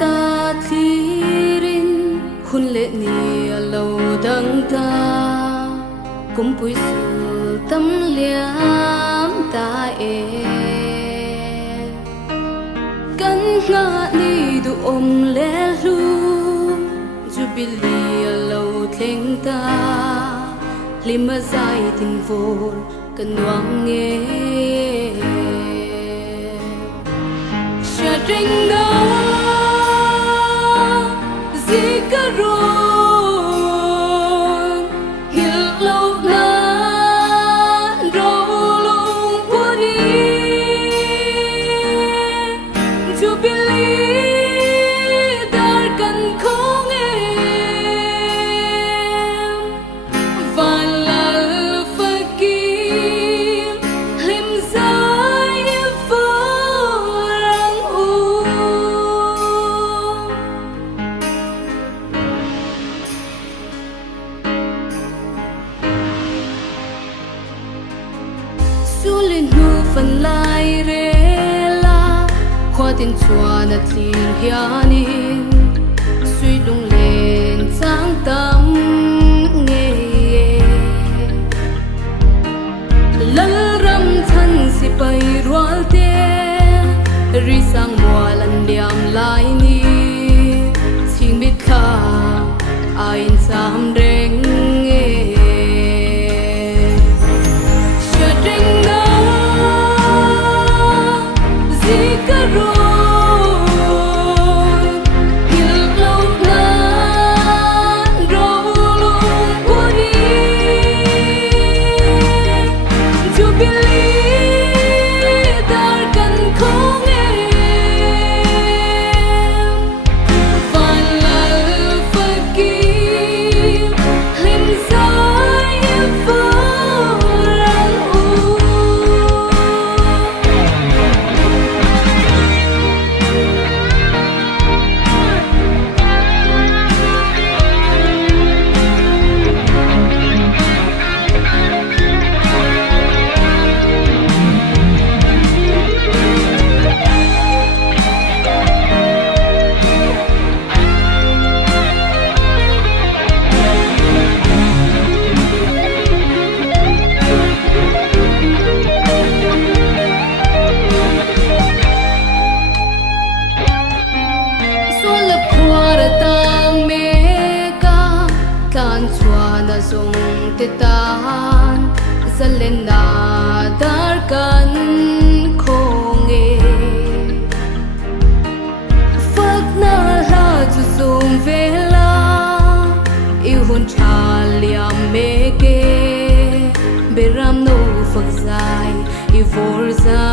ta thirin hun lệ ni lâu đắng ta cũng bụi sự tâm liam ta căn ngã ni du lệ lu Jubilee lâu thèn ta lima dài tình vô cần hoang nghe Shadring na Zikkaron hil lâu na râu lung puni Jubilee dar kan khong em Vanlalhmangaihsangi Vanlalhmangaihsangi Khoa tiền chua na thiên hianin suy lung lên sáng tâm nghe lal ram than si pai rual te ri sang mua lan liam lai ni ching bit kha ain sam reng nghe shadring na Zikkaron hil lâu na râu lung puni Jubilee dar kan khong em Vanlalhmangaihsangi lim dài vô rang te tan zalena dar kan khong e phak na la chu zum vela I hun cha liam me ke beram no phak zai I vor za